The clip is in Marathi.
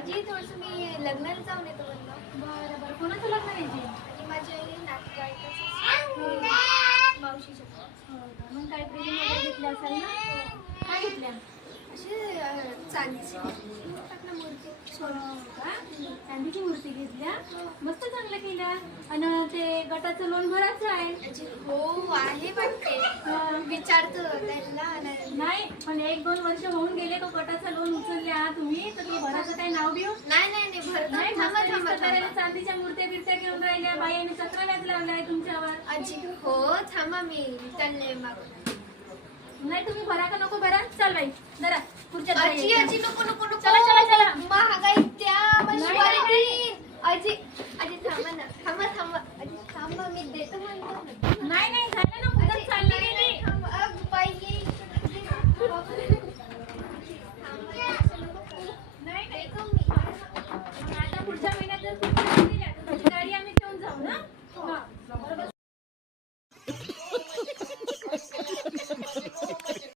आजी थोडस मी लग्नाला जाऊन येतो म्हणलं. बरं बरं, कोणाचं लग्न आहे जी? आणि माझ्या नातेवाईकाचं मावशीच्या. हो का? मग काय प्रेझेंट वगैरे घेतले असेल ना? काय घेतल्या? असे चांदीची म्हणतात ना मूर्ती. हो का? चांदीची मूर्ती घेतल्या, मस्त चांगलं केल्या. आणि ते गटाचं लोन भरायचं आहे. आजी हो आहे वाटते. विचारतो त्यांना. नाही पण 1-2 वर्ष होऊन गेले तो गटाचं लोन उचलल्या तुम्ही, तर ते भराचं काही नाव बिव नाही नाही नाही भरत नाही. थांबा मस्त थांबा दिसतं थांबा. करायला, चांदीच्या मूर्त्या बिर्त्या घेऊन राहिल्या, बायाने चक्र व्याज लावलाय तुमच्यावर. आजी हो थांबा मी त्यांना मागून. नाही तुम्ही भरा का नको भरा? चल बाई जरा खुर्च्यात आजी बाई. आजी नको नको नको. चला चला चला. महागाई त्या नाही, शिवाय नाही. आजी आजी थांबा ना. थांबा थांबा आजी थांबा मी देतो म्हणतो.